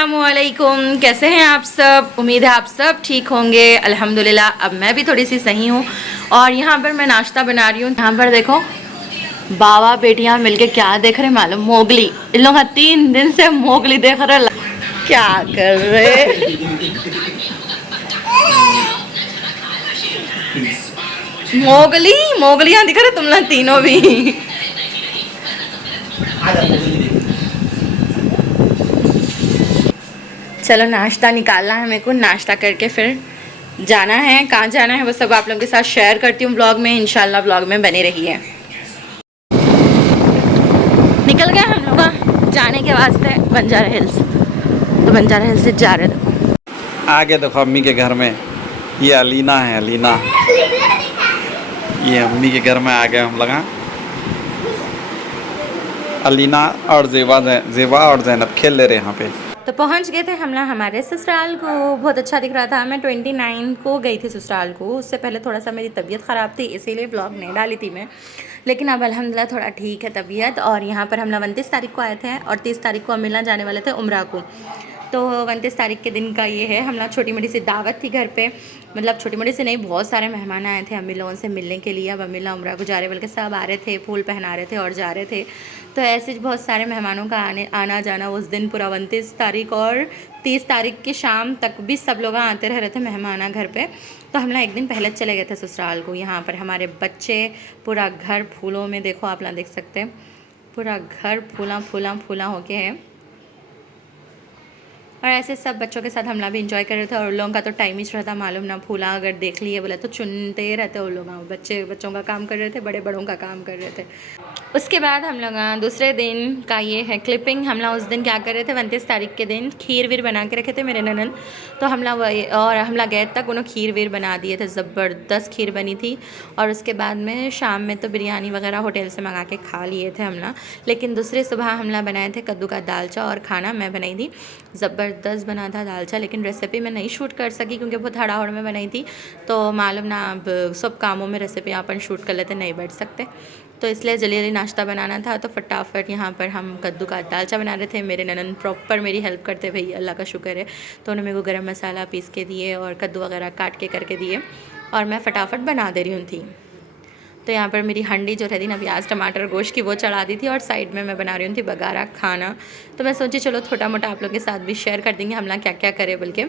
अस्सलामुअलैकुम, कैसे हैं आप सब। उम्मीद है आप सब ठीक होंगे। अल्हम्दुलिल्लाह अब मैं भी थोड़ी सी सही हूँ। और यहाँ पर मैं नाश्ता बना रही हूँ। यहाँ पर देखो बाबा बेटियाँ मिलके क्या देख रहे मालूम, मोगली। इन लोग 3 दिन से मोगली देख रहे। क्या कर रहे मोगली मोगलियाँ दिख रहे तुम लोग तीनों भी। चलो नाश्ता निकालना है मेरे को, नाश्ता करके फिर जाना है। कहाँ जाना है वो सब आप लोगों के साथ शेयर करती हूँ ब्लॉग में। इंशाल्लाह ब्लॉग में बने रहिए। निकल गए हम लोग जाने के वास्ते बंजारा हिल्स। तो बंजारा हिल्स से जा रहे थे। आगे देखो अम्मी के घर में ये अलीना है। अलीना ये अम्मी के घर में आ गए हम लोग। अलीना और जेबा और जैनब खेल ले रहे यहाँ पे। तो पहुंच गए थे हम लोग हमारे ससुराल को। बहुत अच्छा दिख रहा था। मैं 29 को गई थी ससुराल को। उससे पहले थोड़ा सा मेरी तबीयत ख़राब थी, इसीलिए ब्लॉग नहीं डाली थी मैं। लेकिन अब अल्हम्दुलिल्लाह थोड़ा ठीक है तबीयत। और यहाँ पर हम लोग 29 तारीख को आए थे और 30 तारीख को हम मिलना जाने वाले थे उम्रा को। तो 29 तारीख के दिन का ये है। हम लोग छोटी मोटी सी दावत थी घर पे, मतलब छोटी मोटी से नहीं, बहुत सारे मेहमान आए थे अम्मी लोगों से मिलने के लिए। अब अम्मी लोग उम्रा को जा रहे बल्कि सब आ रहे थे, फूल पहना रहे थे और जा रहे थे। तो ऐसे बहुत सारे मेहमानों का आना जाना उस दिन पूरा 29 तारीख और 30 तारीख की शाम तक भी सब लोग आते रह रहे थे मेहमान घर पे। तो हम लोग एक दिन पहले चले गए थे ससुराल को। यहाँ पर हमारे बच्चे, पूरा घर फूलों में, देखो आप लोग देख सकते हैं पूरा घर फूला फूला फूला होके है। और ऐसे सब बच्चों के साथ हम लोग भी इंजॉय कर रहे थे। और उन लोगों का तो टाइम ही रहता मालूम ना, फूला अगर देख लिए बोले तो चुनते रहते उन लोग। बच्चे बच्चों का काम कर रहे थे, बड़े बड़ों का काम कर रहे थे। उसके बाद हम लोग दूसरे दिन का ये है क्लिपिंग। हम लोग उस दिन क्या कर रहे थे, 29 तारीख के दिन खीर वीर बना के रखे थे मेरे ननन। तो हम लोग और हम लोग गए तक उन्होंने खीर वीर बना दिए थे, ज़बरदस्त खीर बनी थी। और उसके बाद में शाम में तो बिरयानी वगैरह होटल से मंगा के खा लिए थे हम लोग। लेकिन दूसरे सुबह हम लोग बनाए थे कद्दू का दालचा और खाना मैं बनाई थी। ज़बरदस्त बना था दालचा, लेकिन रेसिपी मैं नहीं शूट कर सकी क्योंकि बहुत हड़ाहड़ में बनाई थी। तो मालूम ना, अब सब कामों में रेसिपी अपन शूट कर लेते, नहीं बैठ सकते। तो इसलिए जल्दी जल्दी नाश्ता बनाना था। तो फटाफट यहाँ पर हम कद्दू का दालचा बना रहे थे। मेरे ननन प्रॉपर मेरी हेल्प करते, भाई अल्लाह का शुक्र है। तो उन्होंने मेरे को गरम मसाला पीस के दिए और कद्दू वगैरह काट के करके दिए और मैं फटाफट बना दे रही थी। तो यहाँ पर मेरी हंडी जो रहती ना प्याज टमाटर गोश्त की, वो चढ़ा दी थी और साइड में मैं बना रही थी बगारा खाना। तो मैं सोची चलो छोटा मोटा आप लोग के साथ भी शेयर कर देंगे हम लोग क्या क्या करें बल्कि।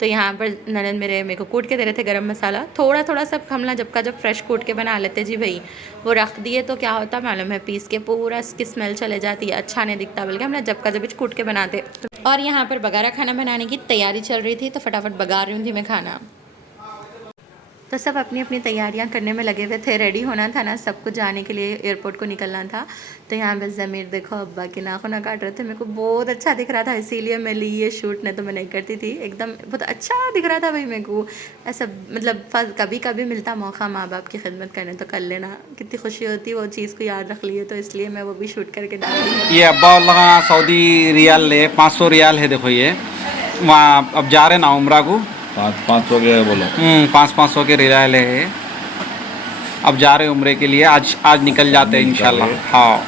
तो यहाँ पर ननद मेरे को कूट के दे रहे थे गरम मसाला, थोड़ा थोड़ा सब हम लोग जब फ्रेश कूट के बना लेते जी भाई। वो रख दिए तो क्या होता मालूम है, पीस के पूरा इसकी स्मेल चले जाती है, अच्छा नहीं दिखता, बल्कि हम लोग जब कूट के बनाते। और यहाँ पर बगारा खाना बनाने की तैयारी चल रही थी। तो फटाफट बगा रही थी मैं खाना। तो सब अपनी अपनी तैयारियां करने में लगे हुए थे। रेडी होना था ना सबको, जाने के लिए एयरपोर्ट को निकलना था। तो यहाँ पे ज़मीर देखो अब्बा के नाखून काट रहे थे। मेरे को बहुत अच्छा दिख रहा था, इसीलिए मैं ली ये शूट, नहीं तो मैं नहीं करती थी। एकदम बहुत अच्छा दिख रहा था भाई मेरे को ऐसा, मतलब कभी कभी मिलता मौका माँ बाप की खिदमत करने तो कर लेना, कितनी खुशी होती वो चीज़ को याद रख लिए। तो इसलिए मैं वो भी शूट करके डाल दी। ये अब्बा लगा सऊदी रियाल ले 500 रियाल है। देखो ये वहाँ अब जा रहे ना उम्रा को। 500 के बोलो। 500 के रियाल है। अब जा रहे उम्रे के लिए। आज निकल जाते हैं इंशाल्लाह। हाँ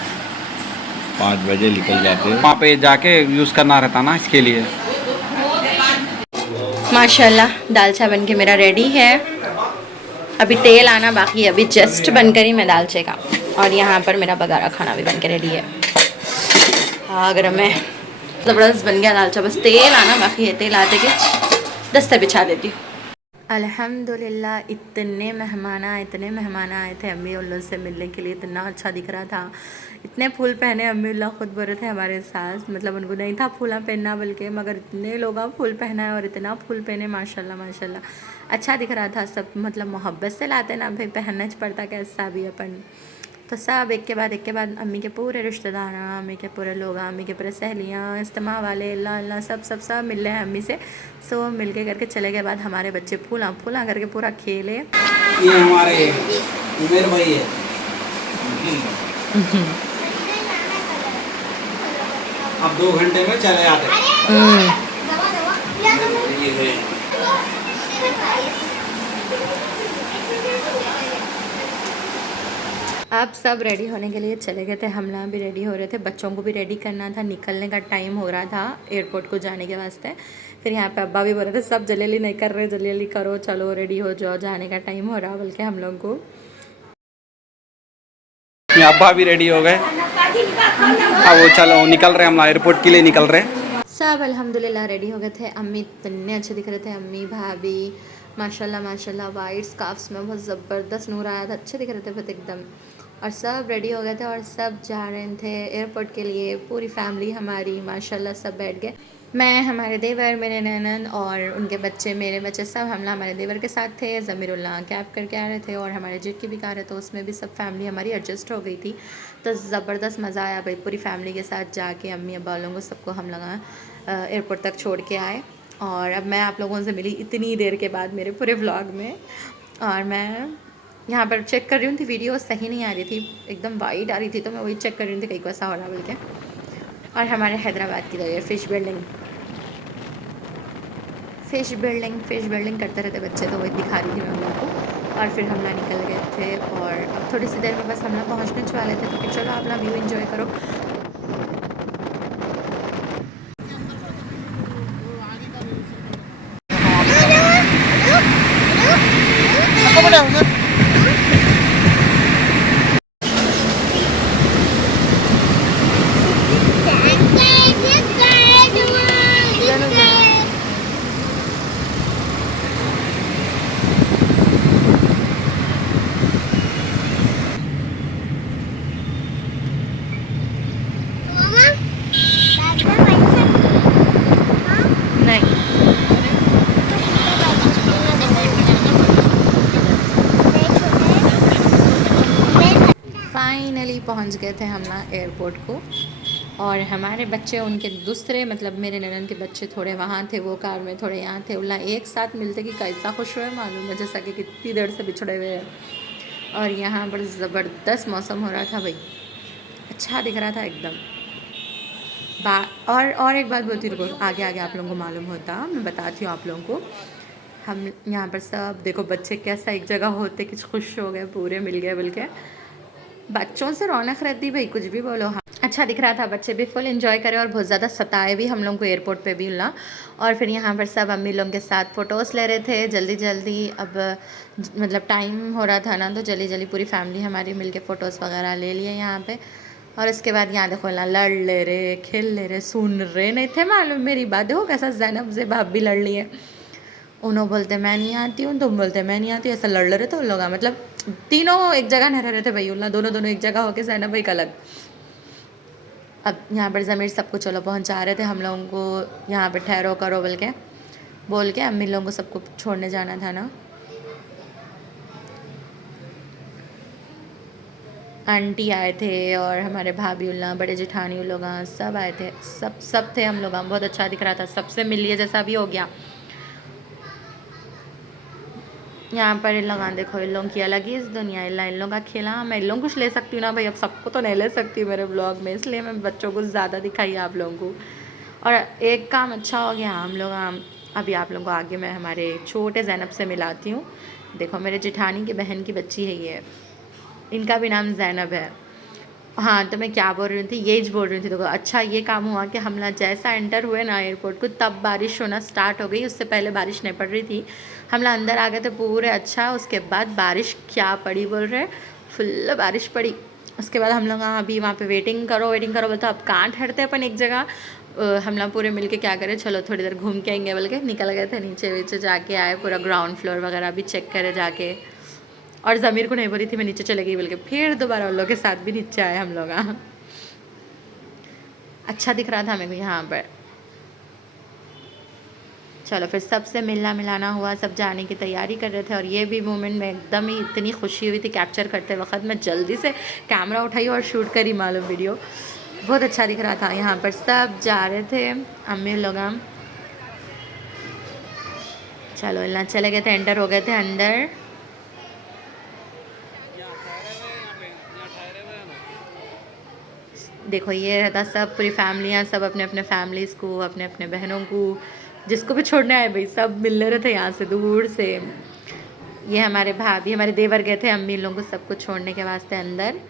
5 बजे निकल जाते हैं। वहाँ पे जाके यूज़ करना रहता ना, इसके लिए। माशाल्लाह दालचा बन के मेरा रेडी है। अभी तेल आना बाकी है, अभी जस्ट बनकर ही मैं दालचे का। और यहाँ पर मेरा बगारा खाना भी बन के रेडी है। हाँ गरम है, ज़बरदस्त बन गया दालचा, बस तेल आना बाकी है। तेल आते के दस्ते बिछा देती हूँ। अल्हम्दुलिल्लाह इतने मेहमान आए थे अम्मी उल्लू से मिलने के लिए। इतना अच्छा दिख रहा था, इतने फूल पहने अम्मी उल्ला खुद बोल रहे थे हमारे सास, मतलब उनको नहीं था फूला पहनना बल्कि, मगर इतने लोग फूल पहना है और इतना फूल पहने माशाल्लाह माशाल्लाह। अच्छा दिख रहा था सब, मतलब मोहब्बत से लाते ना भाई, पहनना पड़ता कैसा भी अपन। तो सब एक के बाद अम्मी के पूरे रिश्तेदार, अम्मी के पूरे लोग, अम्मी के पूरे सहेलियाँ, इज्तिमा वाले, अल्लाह सब मिल रहे हैं अम्मी से। सो मिल के करके चले गए। बाद हमारे बच्चे फूला करके पूरा खेले। ये हमारे उमेर भाई है। अब 2 घंटे में चले आते। अब सब रेडी होने के लिए चले गए थे, हम लोग भी रेडी हो रहे थे, बच्चों को भी रेडी करना था, निकलने का टाइम हो रहा था एयरपोर्ट को जाने के वास्ते। फिर यहाँ पे अब्बा भी बोल रहे थे सब जल्दी जल्दी नहीं कर रहे, जल्दी जल्दी करो, चलो रेडी हो जाओ, जाने का टाइम हो रहा बोल के हम लोग को। अब्बा भी रेडी हो गए, अब वो चलो निकल रहे, हम एयरपोर्ट के लिए निकल रहे। सब अल्हम्दुलिल्लाह रेडी हो गए थे। अम्मी इतने अच्छे दिख रहे थे, अम्मी भाभी माशाल्लाह माशाल्लाह, वाइट स्कार्फ्स में बहुत ज़बरदस्त नूर आया था, अच्छे दिख रहे थे बहुत एकदम। और सब रेडी हो गए थे और सब जा रहे थे एयरपोर्ट के लिए, पूरी फैमिली हमारी माशाल्लाह सब बैठ गए। मैं, हमारे देवर, मेरे ननद और उनके बच्चे, मेरे बच्चे, सब हम लोग हमारे देवर के साथ थे। ज़मीरुल्लाह कैब करके आ रहे थे और हमारे जेट की भी कार है, तो उसमें भी सब फैमिली हमारी एडजस्ट हो गई थी। तो ज़बरदस्त मज़ा आया भाई, पूरी फैमिली के साथ जाके अम्मी अब्बा लोगों को सबको हम लोग एयरपोर्ट तक छोड़ के आए। और अब मैं आप लोगों से मिली इतनी देर के बाद मेरे पूरे व्लॉग में, और मैं यहाँ पर चेक कर रही हूँ थी, वीडियो सही नहीं आ रही थी, एकदम वाइट आ रही थी, तो मैं वही चेक कर रही हूँ थी कहीं को ऐसा हो रहा बोल के। और हमारे हैदराबाद की तो ये फ़िश बिल्डिंग करते रहते बच्चे, तो वही दिखा रही थी मैं उन लोगों को। और फिर हम लोग निकल गए थे और अब थोड़ी सी देर में बस हम लोग पहुँचने वाले थे, तो फिर चलो आप लोग व्यू इन्जॉय करो। फाइनली पहुंच गए थे हम ना एयरपोर्ट को, और हमारे बच्चे उनके दूसरे मतलब मेरे ननद के बच्चे थोड़े वहाँ थे, वो कार में, थोड़े यहाँ थे, उल्ला एक साथ मिलते कि कैसा खुश हुए मालूम है, जैसा कि कितनी देर से बिछड़े हुए हैं। और यहाँ पर ज़बरदस्त मौसम हो रहा था भाई, अच्छा दिख रहा था एकदम। और एक बात बोलती रुको, आगे आगे आप लोगों को मालूम होता, मैं बताती हूँ आप लोगों को। हम यहाँ पर सब देखो बच्चे कैसा एक जगह होते कि खुश हो गए, पूरे मिल गए बोल के। बच्चों से रौनक रहती भाई, कुछ भी बोलो। हाँ अच्छा दिख रहा था, बच्चे भी फुल एंजॉय करे और बहुत ज़्यादा सताए भी हम लोग को एयरपोर्ट पे भी उल्ला। और फिर यहाँ पर सब अम्मी लोगों के साथ फ़ोटोज़ ले रहे थे जल्दी जल्दी, अब मतलब टाइम हो रहा था ना, तो जल्दी जल्दी पूरी फैमिली हमारी मिल के फ़ोटोज़ वगैरह ले लिए यहाँ पे। और उसके बाद यहाँ देखो ना, लड़ ले रहे, खेल ले रहे, सुन रहे नहीं थे मालूम मेरी बात। देखो कैसा ज़ैनब से भाभी लड़ ली है, उन्होंने बोलते मैं नहीं आती हूँ, तुम बोलते मैं नहीं आती हूँ, ऐसा लड़ रहे थे उन लोग, मतलब तीनों एक जगह नहीं रह रहे थे भाई उल्ला, दोनों एक जगह होके ज़ैनब भाई का अलग। अब यहाँ पर ज़मीर सबको चलो पहुँचा रहे थे हम लोगों को, यहाँ पर ठहरो करो बोल के अम्मी लोगों को सबको छोड़ने जाना था ना। आंटी आए थे और हमारे भाभी उल्ला, बड़े जेठानी लोग सब आए थे, सब थे हम लोग। बहुत अच्छा दिख रहा था, सबसे मिल लिए जैसा भी हो गया। यहाँ पर इन लोग देखो, इन लोगों की अलग ही इस दुनिया, इन लोगों का खेला। मैं इन लोगों कुछ ले सकती हूँ ना भाई, अब सबको तो नहीं ले सकती मेरे ब्लॉग में, इसलिए मैं बच्चों को ज़्यादा दिखाई आप लोगों को। और एक काम अच्छा हो गया, हम लोग अभी आप लोगों को आगे मैं हमारे छोटे ज़ैनब से मिलाती हूँ। देखो मेरे जेठानी की बहन की बच्ची है ये, इनका भी नाम ज़ैनब है। हाँ तो मैं क्या बोल रही थी, ये बोल रही थी देखो। अच्छा ये काम हुआ कि हम लोग जैसा एंटर हुए ना एयरपोर्ट को, तब बारिश होना स्टार्ट हो गई, उससे पहले बारिश नहीं पड़ रही थी। हम लोग अंदर आ गए थे पूरे, अच्छा उसके बाद बारिश क्या पड़ी बोल रहे, फुल बारिश पड़ी। उसके बाद हम लोग अभी वहाँ पे वेटिंग करो बोलते, अब कहाँ ठहरते अपन एक जगह। हम लोग पूरे मिल के क्या करें, चलो थोड़ी देर घूम के आएंगे बोल के निकल गए थे, नीचे जाके आए, पूरा ग्राउंड फ्लोर वगैरह भी चेक करे जाके। और ज़मीर को नहीं बोली थी मैं नीचे चले गई बोल के, फिर दोबारा उन लोग के साथ भी नीचे आए हम लोग। अच्छा दिख रहा था मेरे को यहाँ पर। चलो फिर सबसे मिलना मिलाना हुआ, सब जाने की तैयारी कर रहे थे। और ये भी मोमेंट में एकदम ही इतनी खुशी हुई थी कैप्चर करते वक्त, मैं जल्दी से कैमरा उठाई और शूट करी मालूम वीडियो। बहुत अच्छा दिख रहा था। यहाँ पर सब जा रहे थे अम्मी लोग, चलो इतना चले गए थे, एंटर हो गए थे अंदर। देखो ये रहता सब पूरी फैमिलियाँ, सब अपने अपने फैमिलीज़ को, अपने अपने बहनों को, जिसको भी छोड़ने आए भाई, सब मिल रहे थे यहाँ से दूर से। ये हमारे भाभी हमारे देवर गए थे अम्मी लोगों को सबको छोड़ने के वास्ते अंदर।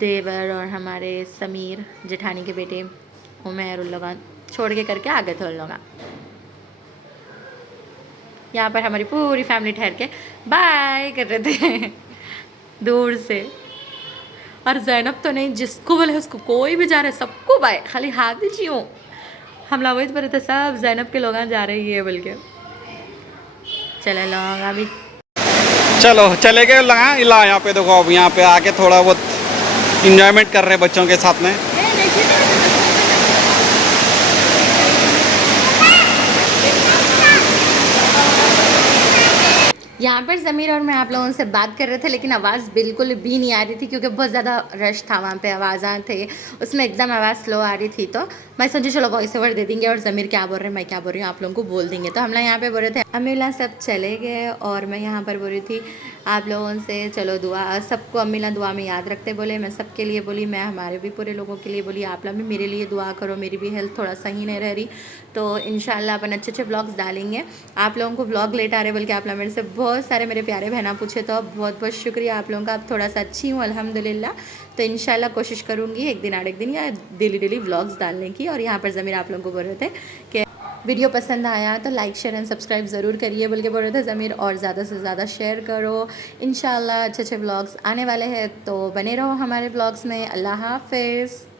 देवर और हमारे समीर जेठानी के बेटे उमर उन लोग छोड़ के करके आ गए थे उन लोग। यहाँ पर हमारी पूरी फैमिली ठहर के बाय कर रहे थे दूर से। और जैनब तो नहीं, जिसको बोले उसको, कोई भी जा रहा है सबको बाय, खाली हाथ दीजिए हूँ। हम लोग पर तो सब जैनब के लोग जा रहे हैं बोल के। चले लोग अभी चलो चले गए लगा इला। यहाँ पे देखो अब यहाँ पे आके थोड़ा बहुत इंजॉयमेंट कर रहे हैं बच्चों के साथ में। यहाँ पर ज़मीर और मैं आप लोगों से बात कर रहे थे, लेकिन आवाज़ बिल्कुल भी नहीं आ रही थी क्योंकि बहुत ज़्यादा रश था वहाँ पे, आवाज़ थे उसमें एकदम आवाज़ स्लो आ रही थी। तो मैं सोची चलो वॉइस ओवर दे देंगे और ज़मीर क्या बोल रहे हैं मैं क्या बोल रही हूँ आप लोगों को बोल देंगे। तो हम लोग यहाँ पे बोल रहे थे अम्मीला सब चले गए और मैं यहाँ पर बोल रही थी आप लोगों से चलो दुआ सबको अम्मीला दुआ में याद रखते बोले। मैं सबके लिए बोली, मैं हमारे भी पूरे लोगों के लिए बोली, आप लोग भी मेरे लिए दुआ करो, मेरी भी हेल्थ थोड़ा सही नहीं रह रही। तो इंशाल्लाह अपन अच्छे अच्छे ब्लॉग्स डालेंगे। आप लोगों को ब्लॉग लेट आ रहे बोल के आप लोग मेरे से बहुत सारे मेरे प्यारे बहना पूछे, तो बहुत बहुत शुक्रिया आप लोगों का। अब थोड़ा सा अच्छी हूँ अल्हम्दुलिल्लाह। तो इंशाल्लाह कोशिश करूँगी एक दिन आड़ एक दिन या डेली व्लॉग्स डालने की। और यहाँ पर ज़मीर आप लोगों को बोल रहे थे कि वीडियो पसंद आया तो लाइक शेयर एंड सब्सक्राइब ज़रूर करिए बोल के बोल रहे थे ज़मीर, और ज़्यादा से ज़्यादा शेयर करो। इंशाल्लाह अच्छे अच्छे व्लॉग्स आने वाले हैं, तो बने रहो हमारे व्लॉग्स में। अल्लाह हाफ़िज़।